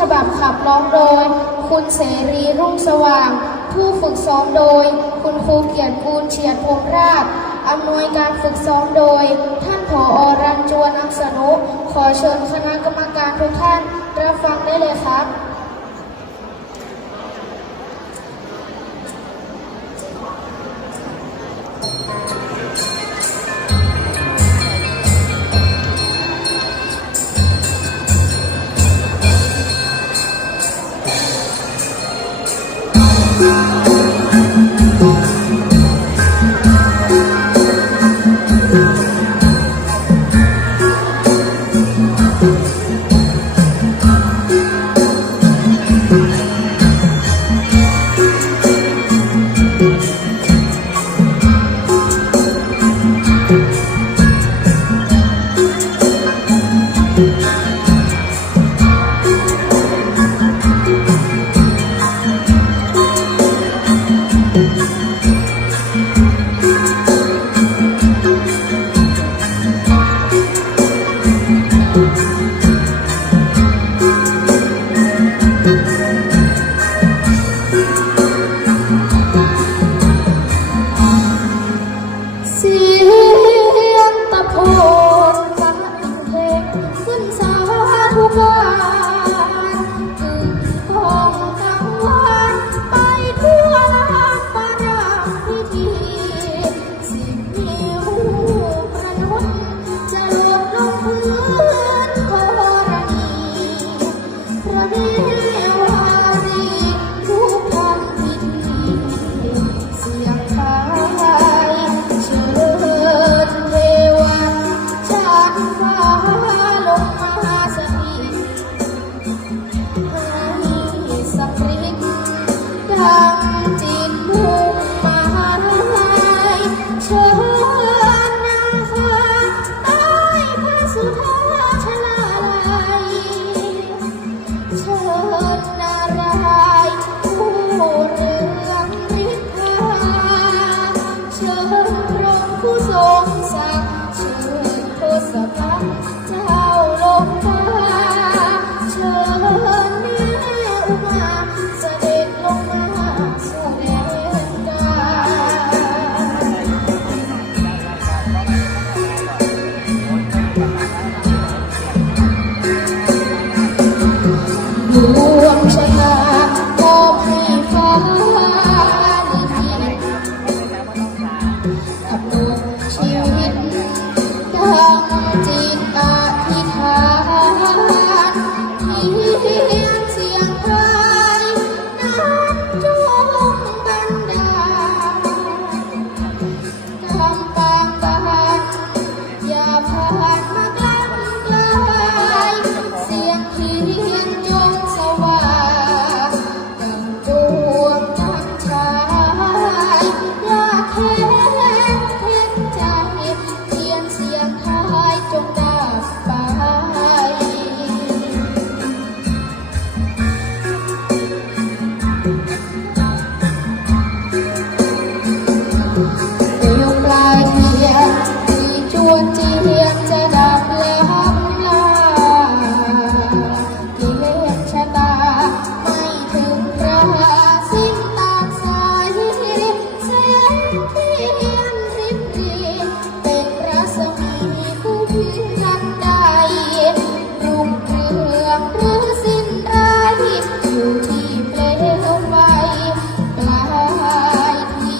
ฉบับขับร้องโดย คุณเสรีรุ่งสว่าง ผู้ฝึกซ้อมโดย คุณครูเกียรติกูลเฉียดพงราชอำนวยการฝึกซ้อมโดย ท่านผอรันจวนอักษนุขอเชิญคณะกรรมการทุกท่านรับฟังได้เลยครับ 嗯。 เชิญนารายณ์ผู้ ดวงชะตาขอให้ฟ้าลิขิตกำหนดชีวิตดังจิตอธิษฐา ทันใดรุ่เรืองหรือสิ้นร้อยู่ที่เปลวไฟปลายปี